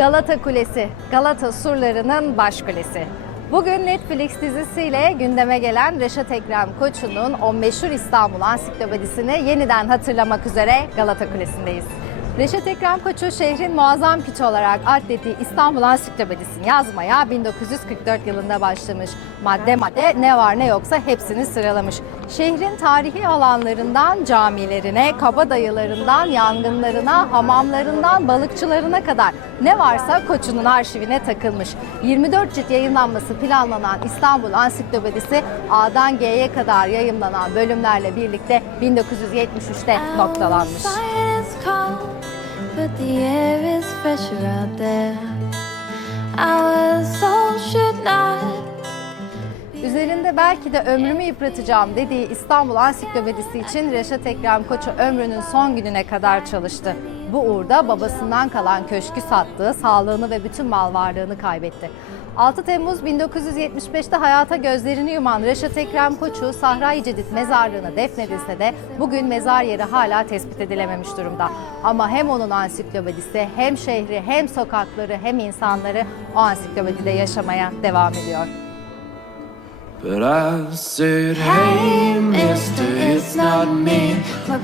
Galata Kulesi, Galata surlarının baş kulesi. Bugün Netflix dizisiyle gündeme gelen Reşat Ekrem Koçu'nun o meşhur İstanbul Ansiklopedisini yeniden hatırlamak üzere Galata Kulesi'ndeyiz. Reşat Ekrem Koçu şehrin muazzam piçi olarak adlettiği İstanbul Ansiklopedisini yazmaya 1944 yılında başlamış. Madde madde ne var ne yoksa hepsini sıralamış. Şehrin tarihi alanlarından camilerine, kabadayılarından yangınlarına, hamamlarından balıkçılarına kadar ne varsa Koçu'nun arşivine takılmış. 24 cilt yayınlanması planlanan İstanbul Ansiklopedisi A'dan G'ye kadar yayımlanan bölümlerle birlikte 1973'te noktalanmış. Cold, but the air is fresher out there. Üzerinde belki de ömrümü yıpratacağım dediği İstanbul Ansiklopedisi için Reşat Ekrem Koçu ömrünün son gününe kadar çalıştı. Bu uğurda babasından kalan köşkü sattığı, sağlığını ve bütün mal varlığını kaybetti. 6 Temmuz 1975'te hayata gözlerini yuman Reşat Ekrem Koçu Sahra-i Cedid mezarlığına defnedilse de bugün mezar yeri hala tespit edilememiş durumda. Ama hem onun ansiklopedisi hem şehri hem sokakları hem insanları o ansiklopedide yaşamaya devam ediyor. But I said, hey, mister, it's not me. My